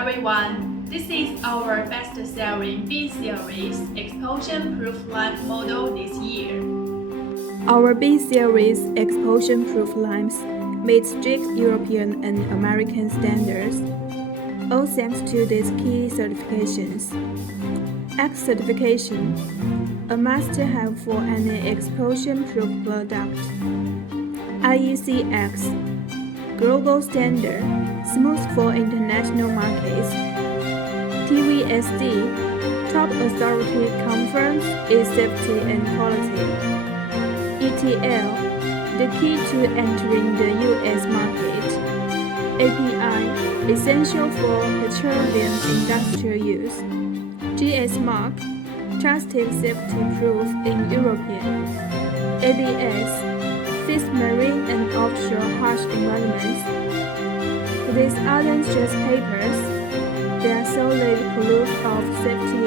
everyone. This is our best-selling B-Series explosion-proof lime model this year. Our B-Series explosion-proof limes meet strict European and American standards, all thanks to these key certifications. X certification, a must-have for any explosion-proof product. IEC X, global standard, smooth for international markets. TVSD, top authority confirms its safety and quality. ETL, the key to entering the US market. API, essential for petroleum industrial use. GS Mark, trusted safety proof in European. ABS, fits marine and offshore harsh environments. These aren't just papers, they are solid proof of safety